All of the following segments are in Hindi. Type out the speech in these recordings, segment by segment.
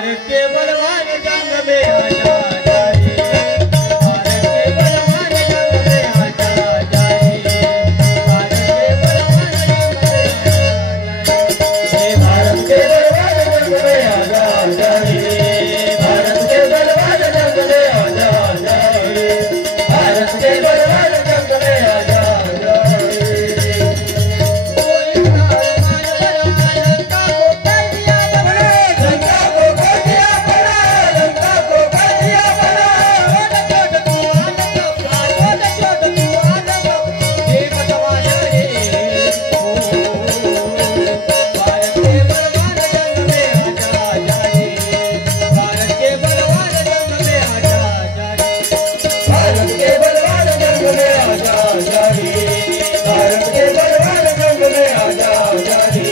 भारत के बलवान जंग में आजा जाए, भारत के बलवान जंग में आजा जाए, भारत के बलवान जंग में आजा जाए, भारत के बलवान जंग में आजा जाए, भारत के बलवान जंग में आजा जाए, भारत के बलवान जंग में आजा जाए। कोई सामान बना लंका को कर दिया बना, लंका को कर दिया बना, लंका को कर दिया बना। वो न छोड़ तू आदम का, वो न छोड़ तू आदम का, ये बटवाना रे ओ। भारत के बलवान जंग में आजा जाए, भारत के बलवान जंग में आजा जाए, भारत के बलवान जंग में आजा जाए, भारत के बलवान जंग में आजा जाए,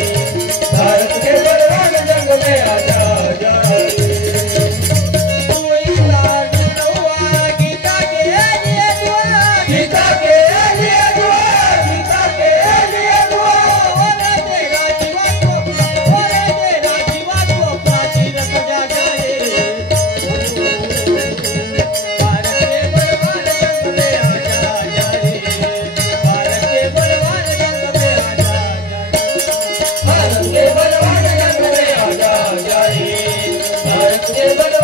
भारत के बलवान जंग में आजा जाए। कोई लाल हुआ गीता के लिए दुआ, गीता के लिए दुआ, गीता के लिए दुआ। ओरे तेरा जीवा को, ओरे तेरा जीवा को प्राचीन सजा जाए। भारत के बलवान जंग में आजा जाए, भारत के बलवान जंग में आजा जाए, भारत के बलवान जंग में आजा जाए, भारत के बलवान